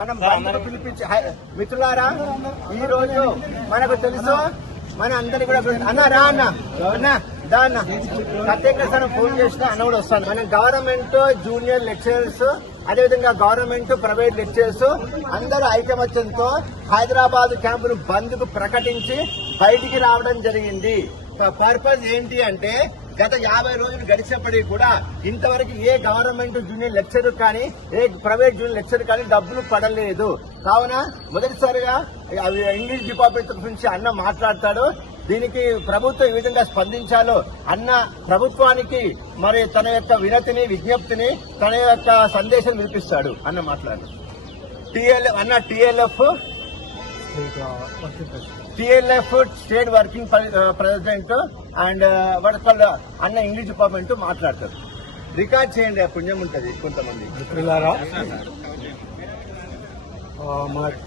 మనం బంధుకు పిలిపించి మిత్రులారా, ఈ రోజు మనకు తెలుసు, మన అందరి కూడా అన్న రా అన్న దా అన్న ప్రత్యేక ఫోన్ చేసిన అన్న కూడా వస్తాను. మన గవర్నమెంట్ జూనియర్ లెక్చరర్స్, అదేవిధంగా గవర్నమెంట్ ప్రైవేట్ లెక్చరర్స్ అందరూ ఐకమత్యంతో హైదరాబాద్ క్యాంపును బంద్ కు ప్రకటించి బయటికి రావడం జరిగింది. పర్పస్ ఏంటి అంటే, గత 50 రోజులు గడిచినప్పటికీ కూడా ఇంతవరకు ఏ గవర్నమెంట్ జూనియర్ లెక్చర్ కానీ ఏ ప్రైవేట్ జూనియర్ లెక్చర్ కానీ డబ్బులు పడలేదు. కావున మొదటిసారిగా ఇంగ్లీష్ డిపార్ట్మెంట్ నుంచి అన్న మాట్లాడతాడు. దీనికి ప్రభుత్వం ఈ విధంగా స్పందించాలో అన్న ప్రభుత్వానికి మరి తన యొక్క వినతిని, విజ్ఞప్తిని, తన యొక్క సందేశం వినిపిస్తాడు. అన్న మాట్లాడు. TLF state working president and వడకల్ అన్న ఇంగ్లీష్ డిపార్ట్మెంట్ మాట్లాడతారు. రికార్డ్ చేయండి, పుణ్యం ఉంటుంది. కొంతమంది మిత్రులారా,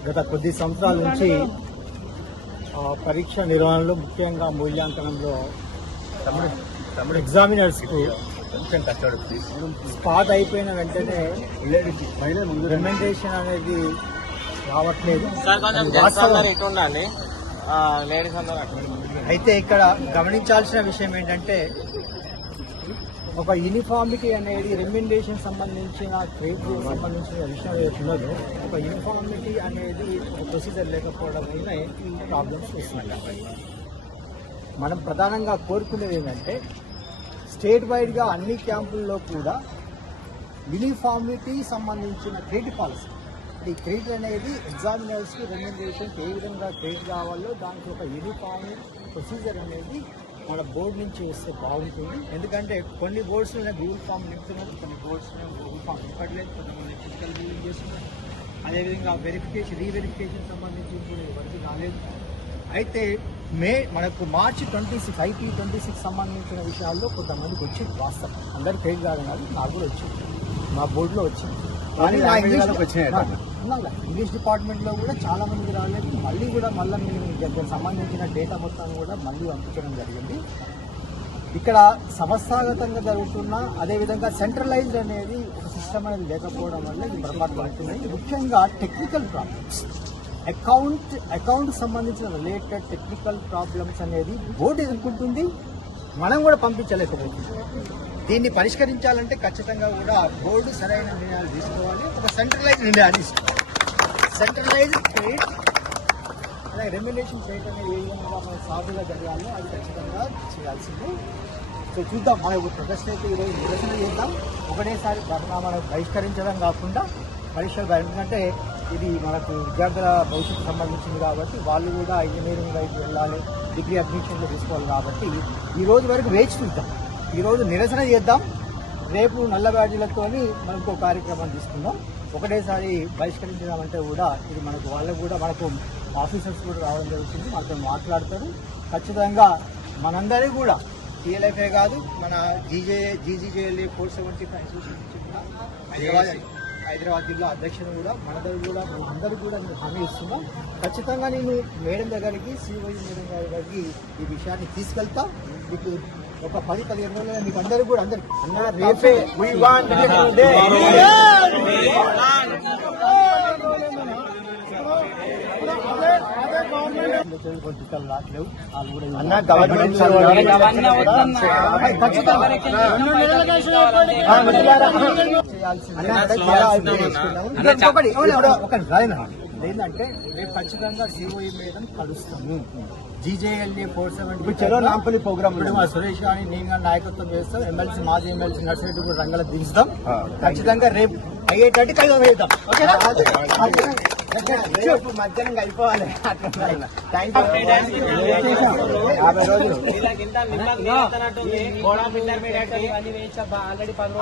గత కొద్ది సంవత్సరాల నుంచి పరీక్ష నిర్వహణలో, ముఖ్యంగా మూల్యాంకనంలో ఎగ్జామినర్స్ కు స్పాట్ అయిపోయిన వెంటనే రికమెండేషన్ అనేది రావట్లేదు. అయితే ఇక్కడ గమనించాల్సిన విషయం ఏంటంటే, ఒక యూనిఫార్మిటీ అనేది రికమెండేషన్ సంబంధించిన ట్రేడ్ సంబంధించిన విషయం ఏదైతున్నదో, ఒక యూనిఫార్మిటీ అనేది ఒక ప్రొసీజర్ లేకపోవడం వల్ల ప్రాబ్లమ్స్ వస్తున్నాయి. మనం ప్రధానంగా కోరుకునేది ఏంటంటే, స్టేట్ వైడ్గా అన్ని క్యాంపుల్లో కూడా యూనిఫార్మిటీ సంబంధించిన క్రెడిట్ పాలసీ, ఈ క్రెడిట్ అనేది ఎగ్జామినర్స్కి రికమెండేషన్కి ఏ విధంగా క్రెడిట్ కావాలో దానికి ఒక యూనిఫామ్ ప్రొసీజర్ అనేది మన బోర్డు నుంచి వస్తే బాగుంటుంది. ఎందుకంటే కొన్ని బోర్డ్స్లోనే గూగుల్ ఫామ్ నింపుతున్నారు, కొన్ని బోర్డ్స్లో గూగుల్ ఫామ్ నింపట్లేదు, కొంతమంది ఫిజికల్ బిల్లింగ్ చేస్తున్నారు. అదేవిధంగా రీవెరిఫికేషన్ సంబంధించి కూడా ఎవరికి రాలేదు. అయితే మనకు మార్చి 26 IP 26 సంబంధించిన విషయాల్లో కొంతమందికి వచ్చింది. వాస్తవం అందరు క్రెడిట్ కాదు, నాకు కూడా వచ్చింది, మా బోర్డులో వచ్చింది. కానీ ఇంగ్లీష్ డిపార్ట్మెంట్ లో కూడా చాలా మందికి రాలేదు. మళ్ళీ మేము సంబంధించిన డేటా మొత్తాన్ని కూడా మళ్ళీ పంపించడం జరిగింది. ఇక్కడ సంస్థాగతంగా జరుగుతున్న, అదేవిధంగా సెంట్రలైజ్డ్ అనేది ఒక సిస్టమ్ అనేది లేకపోవడం వల్ల ఇది పొరపాటు పడుతున్నాయి. ముఖ్యంగా టెక్నికల్ ప్రాబ్లమ్స్, అకౌంట్ సంబంధించిన రిలేటెడ్ టెక్నికల్ ప్రాబ్లమ్స్ అనేది బోర్డు ఎదుర్కొంటుంది, మనం కూడా పంపించలేకపోతుంది. దీన్ని పరిష్కరించాలంటే ఖచ్చితంగా కూడా బోర్డు సరైన నిర్ణయాలు తీసుకోవాలి. ఒక సెంట్రలైజ్ నిర్ణయాలు తీసుకోవాలి. సెంట్రలైజ్ క్రెడిట్ అలాగే రెమ్యునరేషన్ చేయడం ఏ విధంగా మనం సాగుగా జరగాలో అది ఖచ్చితంగా చేయాల్సింది. సో చూద్దాం, మన ప్రదర్శన అయితే ఈరోజు ప్రదర్శన చేద్దాం. ఒకటేసారి మనం బహిష్కరించడం కాకుండా పరీక్షలు, ఎందుకంటే ఇది మనకు విద్యార్థుల భవిష్యత్తు సంబంధించింది కాబట్టి వాళ్ళు కూడా ఇంజనీరింగ్ వైపు వెళ్ళాలి, డిగ్రీ అడ్మిషన్లు తీసుకోవాలి. కాబట్టి ఈ రోజు వరకు వేచి చూద్దాం. ఈరోజు నిరసన చేద్దాం, రేపు నల్ల బ్యాడ్జీలతో మనకు కార్యక్రమం తీసుకుందాం. ఒకటేసారి బహిష్కరించడామంటే కూడా ఇది వాళ్ళకు కూడా మనకు ఆఫీసర్స్ కూడా రావడం జరుగుతుంది, మనతో మాట్లాడతారు. ఖచ్చితంగా మనందరి కూడా టీఎల్ఎఫ్ఏ కాదు, మన జీజీజేఎల్ఏ 475 అసోసియేషన్ కూడా హైదరాబాద్ జిల్లా అధ్యక్షుడు కూడా మనదరు కూడా అందరూ కూడా నేను హామీ ఇస్తున్నాం. ఖచ్చితంగా నేను మేడం దగ్గరికి, సిఓఈ మేడం దగ్గరికి ఈ విషయాన్ని తీసుకెళ్తా. మీకు ఒక 10-15 రోజుల్లో మీకు అందరూ కూడా రేపే రాట్లేవు ఏంటంటే, రేపు ఖచ్చితంగా సిఓఈ మేడం కలుస్తాము. జీజేఎల్ఏ 470 చలో నాంపల్లి ప్రోగ్రామ్ సురేష్ గాని నేను కానీ నాయకత్వం చేస్తాం. ఎమ్మెల్సీ, మాజీ ఎమ్మెల్సీ నర్సిరెడ్డి కూడా రంగంలో దించుదాం. ఖచ్చితంగా రేపు అయ్యేటట్టు కైలం వేద్దాం. మధ్యాహ్నం అయిపోవాలి. 50 రోజులు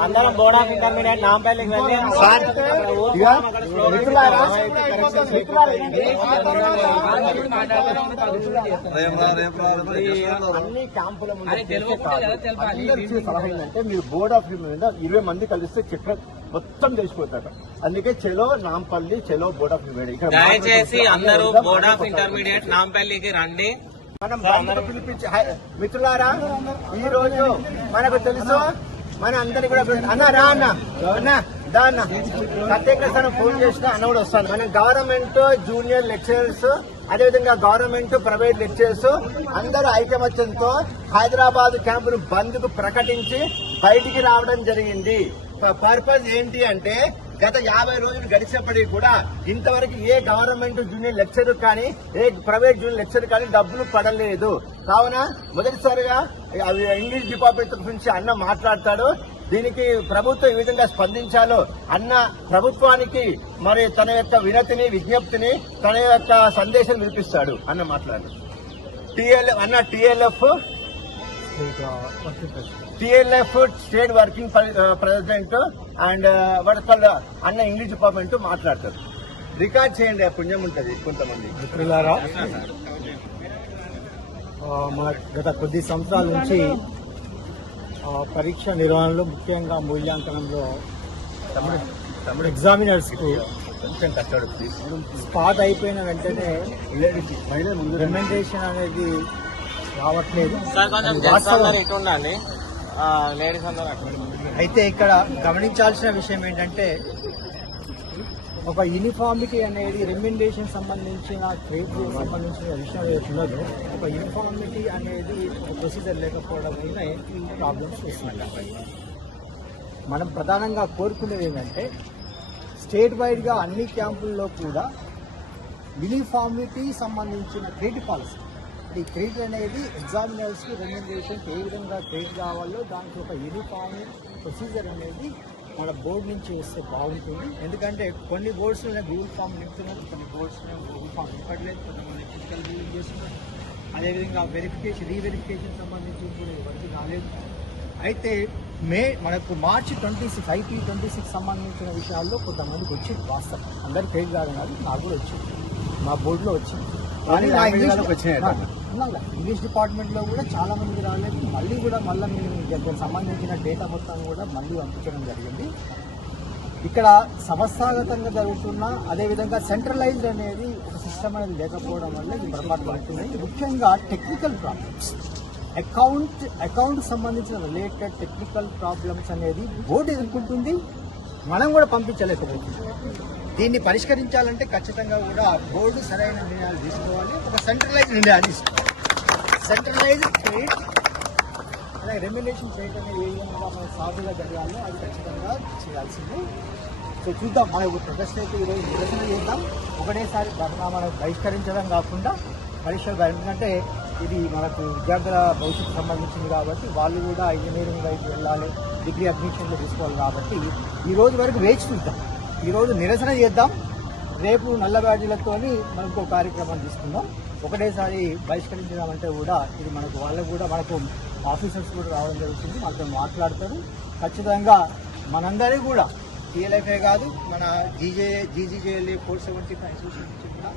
అందరం బోర్డ్ ఆఫ్ ఇంటర్మీడియట్ నాంపల్లికి వెళ్ళి అన్ని క్యాంపుల సలహా ఏంటంటే, మీరు బోర్డ్ ఆఫ్ మీద 20 మంది కలిస్తే చక్ర మొత్తం తెలిసిపోతారు. అందుకే చెలో నాంపల్లి, చెలో బోర్డ్ ఆఫ్ దయచేసి అందరూ బోర్డ్ ఆఫ్ ఇంటర్మీడియట్ నాంపల్లికి రండి. మనం బంధుకు పిలిపించి మిత్రులారా, ఈ రోజు మనకు తెలుసు, మన అందరి కూడా అన్న రా అన్న దాన్న ప్రత్యేక స్థానం ఫోన్ చేసినా అన్న కూడా వస్తాను. మనం గవర్నమెంట్ జూనియర్ లెక్చరర్స్ అదేవిధంగా గవర్నమెంట్ ప్రైవేట్ లెక్చరర్స్ అందరూ ఐకమత్యంతో హైదరాబాద్ క్యాంపును బంద్ కు ప్రకటించి బయటికి రావడం జరిగింది. పర్పస్ ఏంటి అంటే గత 50 రోజులు గడిచినప్పటికీ కూడా ఇంతవరకు ఏ గవర్నమెంట్ జూనియర్ లెక్చర్ కానీ ఏ ప్రైవేట్ జూనియర్ లెక్చర్ కానీ డబ్బులు పడలేదు. కావున మొదటిసారిగా ఇంగ్లీష్ డిపార్ట్మెంట్ గురించి అన్న మాట్లాడతాడు. దీనికి ప్రభుత్వం ఈ విధంగా స్పందించాలో అన్న ప్రభుత్వానికి మరి తన యొక్క వినతిని విజ్ఞప్తిని తన యొక్క సందేశం వినిపిస్తాడు. అన్న మాట్లాడు. TLF state working president and వడకల్ అన్న ఇంగ్లీష్ డిపార్ట్మెంట్ మాట్లాడతారు. రికార్డ్ చేయండి, పుణ్యం ఉంటుంది కొంతమంది. మిత్రులారా, మన గత కొద్ది సంవత్సరాల నుంచి పరీక్ష నిర్వహణలో ముఖ్యంగా మూల్యాంకనంలో ఎగ్జామినర్స్ కు స్పాట్ అయిపోయిన వెంటనే రికమెండేషన్ అనేది రావట్లేదు. అయితే ఇక్కడ గమనించాల్సిన విషయం ఏంటంటే ఒక యూనిఫార్మిటీ అనేది రెమ్యునరేషన్ సంబంధించిన ట్రేడ్ సంబంధించిన విషయం ఏదైతున్నదో ఒక యూనిఫార్మిటీ అనేది ఒక ప్రొసీజర్ లేకపోవడం వల్ల ఈ ప్రాబ్లమ్స్ వస్తున్నాయి. మనం ప్రధానంగా కోరుకునేది ఏంటంటే స్టేట్ వైడ్గా అన్ని క్యాంపుల్లో కూడా యూనిఫార్మిటీ సంబంధించిన క్రెడిట్ పాలసీ, ఈ క్రెడిట్ అనేది ఎగ్జామినర్స్కి రెమ్యునరేషన్ ఏ విధంగా క్రెడిట్ కావాలో దానికి ఒక యూనిఫామ్ ప్రొసీజర్ అనేది మన బోర్డు నుంచి వస్తే బాగుంటుంది. ఎందుకంటే కొన్ని బోర్డ్స్లో గూగుల్ ఫామ్ నింపుతున్నారు, కొన్ని బోర్డ్స్లో గూగుల్ ఫామ్ నింపట్లేదు, కొంతమంది ఫిజికల్ రివ్యూ చేస్తున్నారు. అదేవిధంగా రీవెరిఫికేషన్ సంబంధించి కూడా వర్క్ రాలేదు. అయితే మనకు మార్చి 26 IP 26 సంబంధించిన విషయాల్లో కొంతమందికి వచ్చింది. వాస్తవం అందరు క్రెడిట్ కాదు, నాకు కూడా వచ్చింది, మా బోర్డులో వచ్చింది. కానీ ఇంగ్లీష్ డిపార్ట్మెంట్ లో కూడా చాలా మంది రాలేదు. మళ్ళీ దానికి సంబంధించిన డేటా మొత్తం కూడా మళ్ళీ పంపించడం జరిగింది. ఇక్కడ సంస్థాగతంగా జరుగుతున్న అదేవిధంగా సెంట్రలైజ్డ్ అనేది ఒక సిస్టమ్ అనేది లేకపోవడం వల్ల ఈ పొరపాట్లు అవుతున్నాయి. ముఖ్యంగా టెక్నికల్ ప్రాబ్లమ్స్, అకౌంట్ సంబంధించిన రిలేటెడ్ టెక్నికల్ ప్రాబ్లమ్స్ అనేది బోర్డు ఎదుర్కొంటుంది, మనం కూడా పంపించలేకపోతుంది. దీన్ని పరిష్కరించాలంటే ఖచ్చితంగా కూడా బోర్డు సరైన నిర్ణయాలు తీసుకోవాలి. ఒక సెంట్రలైజ్ నిర్ణయాలు తీసుకోవాలి. సెంట్రలైజ్డ్ క్రెడిట్ అలాగే రెమ్యునరేషన్ చేయడం ఏ విధంగా మనం సాగుగా జరగాలో అది ఖచ్చితంగా చేయాల్సింది. సో చూద్దాం, మన ప్రొటెస్ట్ అయితే ఈరోజు నిరసన చేద్దాం. ఒకటేసారి మనం బహిష్కరించడం కాకుండా పరీక్షలు, ఎందుకంటే ఇది మనకు విద్యార్థుల భవిష్యత్తు సంబంధించింది కాబట్టి వాళ్ళు కూడా ఇంజనీరింగ్ వైపు వెళ్ళాలి, డిగ్రీ అడ్మిషన్లు తీసుకోవాలి. కాబట్టి ఈ రోజు వరకు వేచి చూద్దాం. ఈరోజు నిరసన చేద్దాం, రేపు నల్ల బ్యాడ్జీలతో మనం ఇంకో కార్యక్రమం తీసుకుందాం. ఒకటేసారి బహిష్కరించడామంటే కూడా ఇది వాళ్ళకు కూడా మనకు ఆఫీసర్స్ కూడా రావడం జరుగుతుంది, వాళ్ళతో మాట్లాడతారు. ఖచ్చితంగా మనందరి కూడా టీఎల్ఎఫ్ఏ కాదు, మన జీజీజేఎల్ఏ 475 అసోసియేషన్ నుంచి కూడా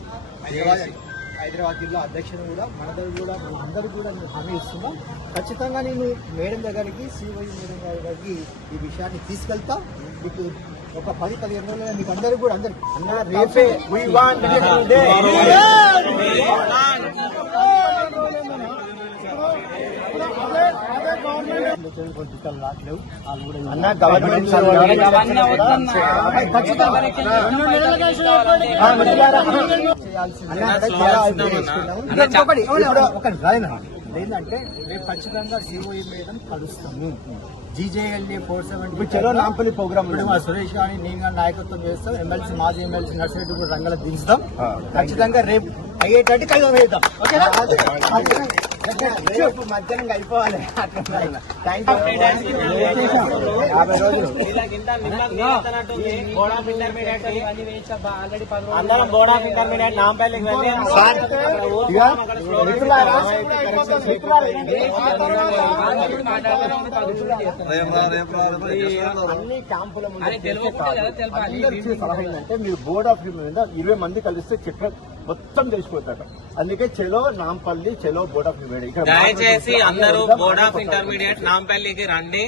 హైదరాబాద్ జిల్లా అధ్యక్షుడు కూడా మనదరు కూడా అందరూ కూడా నేను హామీ ఇస్తున్నాం. ఖచ్చితంగా నేను మేడం దగ్గరికి సివై మేడం గారికి ఈ విషయాన్ని తీసుకెళ్తా. మీకు ఒక 10-15 రోజుల్లో మీకు అందరూ కూడా రేపే రావట్లేవు ఏంటంటే రేపు ఖచ్చితంగా సిఓఈ మేడం కలుస్తాము. జీజేఎల్ఏ 470 చలో నాంపల్లి ప్రోగ్రామ్ మా సురేష్ గాని నేను కానీ నాయకత్వం చేస్తాం. ఎమ్మెల్సీ మాజీ ఎమ్మెల్సీ నర్సిరెడ్డి కూడా రంగంలో దించుతాం. ఖచ్చితంగా రేపు అయ్యేటట్టు కైవం వేద్దాం. రేపు మధ్యాహ్నం అయిపోవాలి. Thank you. 50 రోజులు అందరం బోర్డ్ ఆఫ్ ఇంటర్మీడియట్ నాంపల్లికి వెళ్ళి అన్ని క్యాంపుల ముందు సలహా ఏంటంటే మీరు బోర్డ్ ఆఫ్ మీద 20 మంది కలిస్తే చెప్ప మొత్తం తెలిసిపోతారు. అందుకే చెలో నాంపల్లి, చెలో బోర్డ్ ఆఫ్ దయచేసి అందరూ బోర్డ్ ఆఫ్ ఇంటర్మీడియట్ నాంపల్లికి రండి.